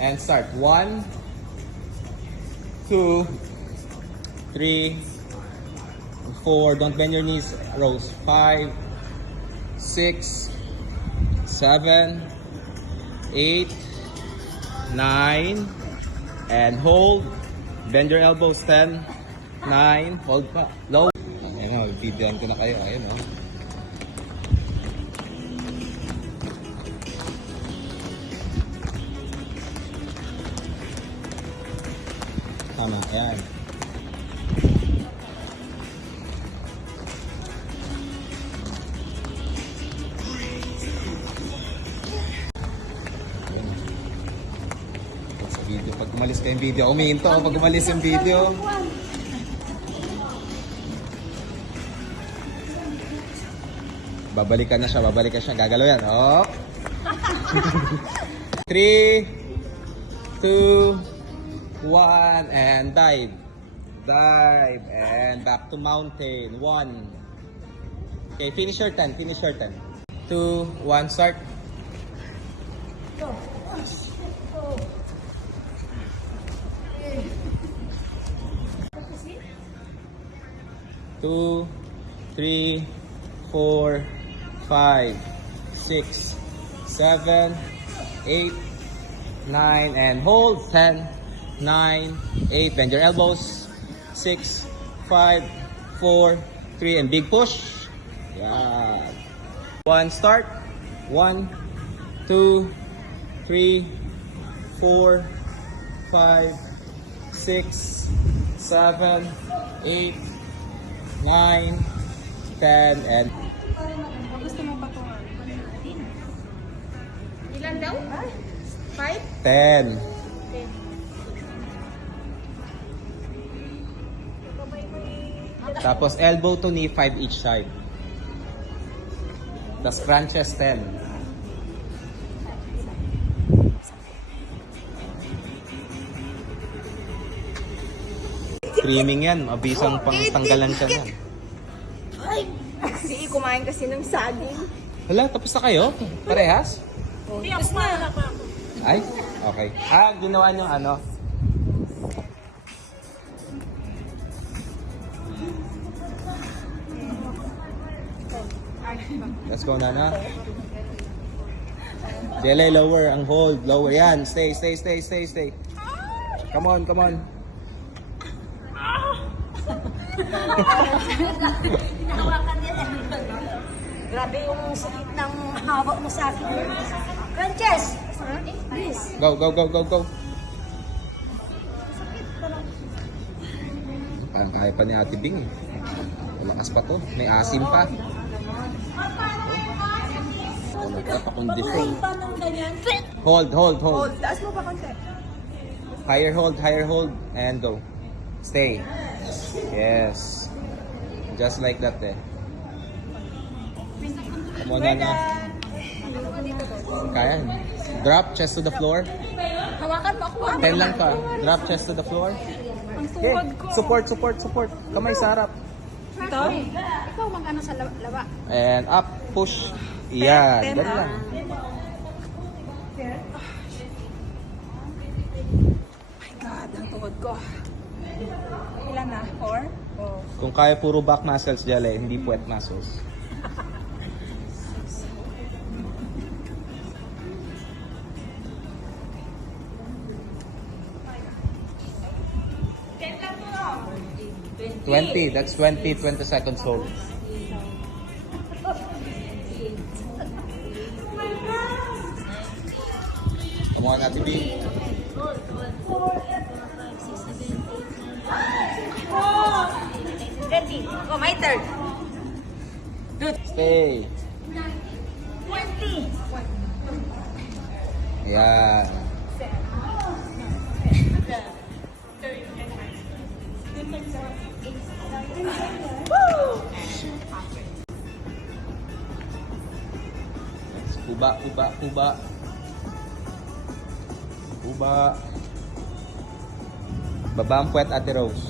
And start. 1, 2, 3, 4. Don't bend your knees. Rose. 5, 6, 7, 8, 9. And hold. Bend your elbows. 10, 9. Hold pa. Low. Ayan o. Videoan ko na kayo. Ayan o. Tama. Ayan. Video. Pag umalis ka yung video, umihinto ako pag umalis yung video. Babalikan na siya, gagalaw yan. Oh. 3, 2, 1, and dive. Dive, and back to mountain. 1. Okay, finish your 10, 2, 1, start. Go. 2, 3, 4, 5, 6, 7, 8, 9, and hold. 10, 9, 8. Bend your elbows. 6, 5, 4, 3, and big push. Yeah. 1, start. 1, 2, 3, 4, 5, 6, 7, 8, 9, 10, and... Gusto mo pa ito? Ilan daw? 5? 10. Tapos elbow to knee, 5 each side. Tapos crunches, 10. Streaming yan, mabisang pang tanggalan siya na. Hindi, kumain kasi ng saging. Hala, tapos na kayo? Parehas? Hindi, ako pa ako. Ay, okay. Ginawa niyo ano? Let's go, Nana. Jelly, lower ang hold. Lower. Yan. Stay. Come on. Grabe yung sakit ng hawak mo sa akin. Crunches! Please. Go. Parang kaya pa ni Ate Bing. Malakas pa to. May asim pa. Nagpapakondisyon. Hold. Taas mo pa konti. Higher hold, and go. Stay. Yes. Just like that eh. Come on, Nana. Kaya. Drop, chest to the floor. Hawakan mo ako. 10 lang pa. Drop, chest to the floor. Okay. Support. Kamay sa harap. Ito? Ikaw mag-ano sa laba. And up, push. Yan. Ganun lang. My God, ang tuhod ko. Ilan na? 4? Oh. Kung kaya puro back muscles, Jale, hindi puwet muscles. That's 20 seconds hold. Come on, Ate B. Ready? Oh, my turn. Stay. 20. Ayan. Kuba. Baba ang puwet, Ate Rose.